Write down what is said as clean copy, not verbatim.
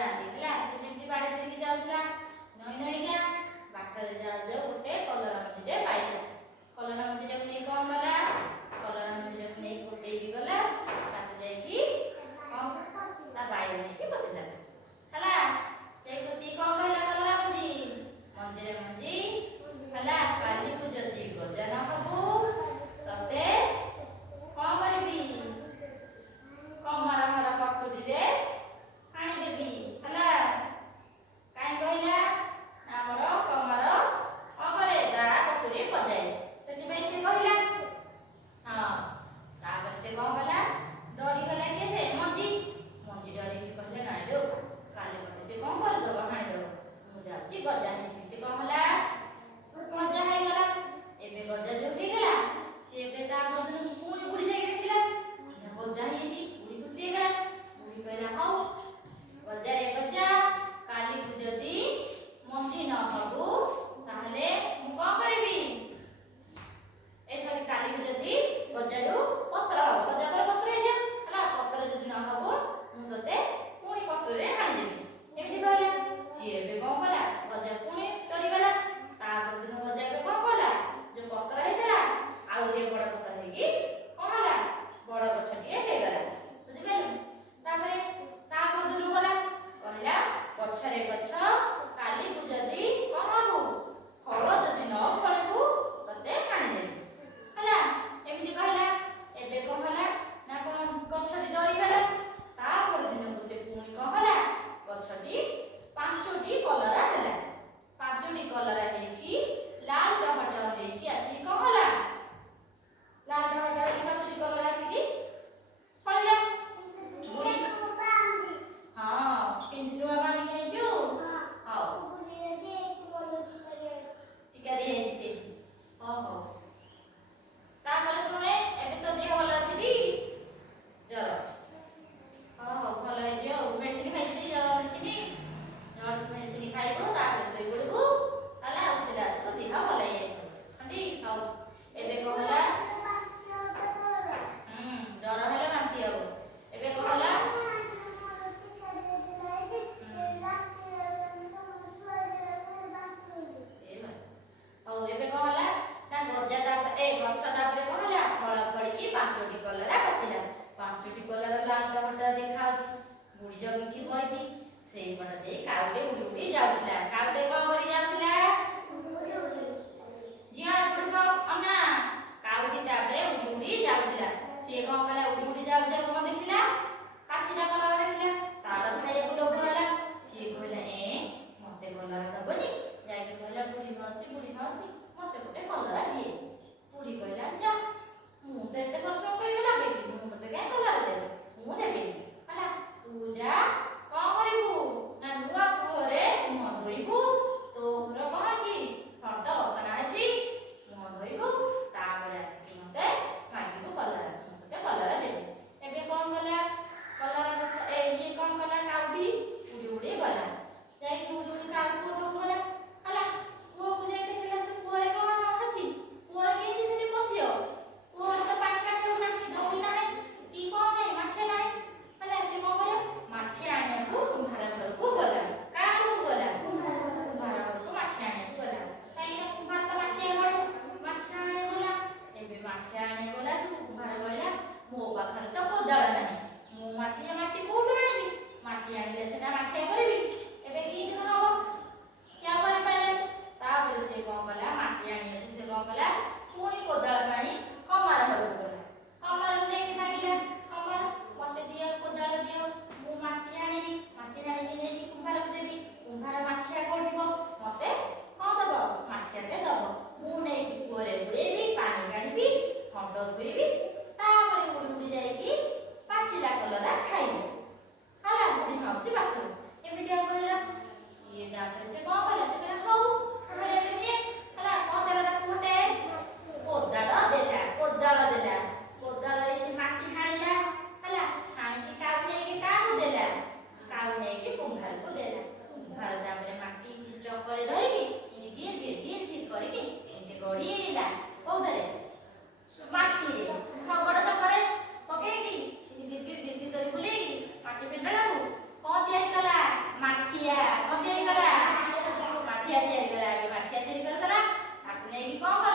ଯାଆନ୍ତି ହେଲା। ସେ ଯେମିତି ବାଡ଼ି ଧରିକି ଯାଉଥିଲା ନଈ ନଈକା ବାଟରେ ଯାଉ ଯାଉ ଗୋଟେ କଲରା ମଞ୍ଜିଟେ ପାଇଲା। କଲରା ମଞ୍ଜିଟାକୁ ନେଇ କ'ଣ କଲା? କଲରା ମଞ୍ଜିଟାକୁ ନେଇ ଫୁଟେଇକି ଗଲା, ତାକୁ ଯାଇକି ତା ବାଇରେ ନେଇକି ପୋତିଲା ହେଲା। ସେଇ ପୋତିକି କ'ଣ କହିଲା କଲରା ମଞ୍ଜିରେ ମଞ୍ଜି ହେଲା, କାଲିକୁ ଯଦି ଗଜା ନ ହବୁ ତତେ କ'ଣ କରିବି? କମର ହର ପକୁଡ଼ିରେ ହାଣିଦେବି ହେଲା। କାହିଁ କହିଲା? ଆମର କମର ଅବରେ ଦା ପକୁଡ଼ି ପଜାଏ, ସେଥିପାଇଁ ସେ କହିଲା। ହଁ, ତାପରେ ସେ କ'ଣ କଲା? ଡରିଗଲା କିଏ? ସେ ମଞ୍ଜି ଡରିକି କହିଲେ ନାଇଁ ଲୋ, କାଲି ମୋତେ ସେ କ'ଣ କରିଦେବ? ହାଣିଦେବ। ମୁଁ ଯାଉଛି ଗଜା ହେଇଯିବି। ସେ କ'ଣ ହେଲା? ଗଜା ହେଇଗଲା। ଏବେ ଗଜା ଯୋଉ ହେଇଗଲା, ସେ ଏବେ ତା ବଦଳକୁ ପୁଣି ବୁଢ଼ୀ ଯାଇକି ଦେଖିଲା ଗଜା ହେଇଛି। ବୁଢ଼ୀ ଖୁସି ହେଇଗଲା। ବୁଢ଼ୀ କହିଲା ହଉ ଗଜାରେ ଗଜା, କାଲିକୁ ଯଦି ମଞ୍ଜି ନ ହବୁ ତାହେଲେ ମୁଁ କ'ଣ କରିବି? କାଲିକୁ ଯଦି ଗଜାରୁ ପତ୍ର ହବ, ଗଜା ପରେ ପତ୍ର ହେଇଯିବ ହେଲା। ପତ୍ର ଯଦି ନ ହବ ମୁଁ ତତେ ପୁଣି ପତ୍ରରେ ହାଣିଦେବି, ଏମିତି କହିଲା। ସିଏ ଏବେ କ'ଣ କଲା? ଗଜା ପୁଣି ଡରିଗଲା। ତା ପରଦିନ ଗଜା ଏବେ କ'ଣ କଲା? ଯୋଉ ପତ୍ର ହେଇଥିଲା ଆଉ ଟିକେ ବଡ଼ ପତ୍ର ହେଇକି କ'ଣ ହେଲା? ବଡ଼ ଗଛଟିଏ ହେଇଗଲା, ବୁଝିପାରିଲୁ? ତାପରେ ତା ପରଦିନ ଗଲା, କହିଲା ଗଛରେ ଗଛ, କାଲିକୁ ଯଦି କ'ଣ ହବୁ? ଫଳ ଯଦି ନ ଫଳିବୁ ତତେ ହାଣିଦେବି ହେଲା, ଏମିତି କହିଲା। ଏବେ କ'ଣ ହେଲା? ନା କ'ଣ ଗଛଟି ଡରିଗଲା। ତା ପରଦିନକୁ ସେ ପୁଣି କ'ଣ ହେଲା? ଗଛଟି 5ଟି କଲରା ହେଲା। 5ଟି କଲରା ହେଇକି ଲାଲ ଟମାଟୋ ହେଇକି ଆସିକି କ'ଣ ହେଲା? ଲାଲ ଟମାଟୋ ହେଇକି 5ଟି କଲରା ଆସିକି ଫଳିଲା। ହଁ, ପିନ୍ଧୁଆ ବାନ୍ଧିକି ନେଇଛୁ। ହଉ, ଟିକା ଦିଆଯାଇଛି ସେଇଠି। ହଉ। ତାପରେ ଶୁଣେ, ଏବେ ତ ଦେହ ଭଲ ଅଛି ଟି? ଜ୍ୱର ହଉ ଭଲ ହେଇଯିବ। ମେଡିସିନ ଖାଇଥିଲି, ଜ୍ୱର ମେଡିସିନ ଖାଇବୁ, ତାପରେ ଶୋଇପଡ଼ିବୁ ହେଲା। ଉଠିଲା ଆସିବୁ ଦେହ ଭଲ ହେଇଯାଇଥିବ। ହଉ, ଏବେ କ'ଣ ହେଲା? ଜ୍ୱର ହେଲେ ବାନ୍ତି ହବ। ଏବେ କ'ଣ ହେଲା? ହଉ, ଏବେ କ'ଣ ହେଲା? ନା ଗଜା ତାପରେ ଗଛ ତାପରେ କ'ଣ ହେଲା? ଫଳ ଫଳିକି 5ଟି କଲରା ପାଚିଲା। 5ଟି କଲରା ଲାଲ ଟମାଟୋ ଦେଖାଯାଉଛି। ବୁଢ଼ୀ ଜଗିକି ବଇଛି। ସେଇପଟ ଦେଇ କାଉଟେ ଉଡ଼ି ଉଡ଼ି ଯାଉଥିଲା। କାଉଟେ କ'ଣ କରି ଯାଉଥିଲା? ଝିଅ ବୁଢ଼ୀକୁ ଅନା, କାଉଟି ତାପରେ ଉଡ଼ି ଉଡ଼ି ଯାଉଥିଲା। ସିଏ କ'ଣ କଲା? ଉଡ଼ି ଉଡ଼ି ଯାଉ ଯାଉ କ'ଣ ଦେଖିଲା? ପାଚିଲା କଲରା ଦେଖିଲା। ତାର ଖାଇବାକୁ ଲୋଭ ହେଲା। ସିଏ କହିଲା ମୋତେ କଲରା ଦବନି? ଯାଇକି କହିଲା ବୁଢ଼ୀ ମାଉସୀ ମୋତେ ଗୋଟେ କଲରା ଦିଏ। ବୁଢ଼ୀ କହିଲା ଯା, ମୁଁ ତ ଏତେ ପରିଶ୍ରମ କରିକି ଲଗେଇଛି, ମୁଁ ତତେ କାହିଁ କଲରା ଦେବି? ମୁଁ ଦେବିନି ହେଲା। ତୁ ଯା, କ'ଣ କରିବୁ? ନା ନୂଆ କୂଅରେ ମୁହଁ ଧୋଇବୁ। ତୋର କ'ଣ ଅଛି? ଥଣ୍ଟ ବସନା ଅଛି, ମୁହଁ ଧୋଇବୁ, ତାପରେ ଆସିକି ମୋତେ ମାଗିବୁ କଲରା, ମୁଁ ତତେ କଲରା ଦେବି। ଏବେ କ'ଣ କଲା? କଲରା ଗଛ ଇଏ ନେଇକି କ'ଣ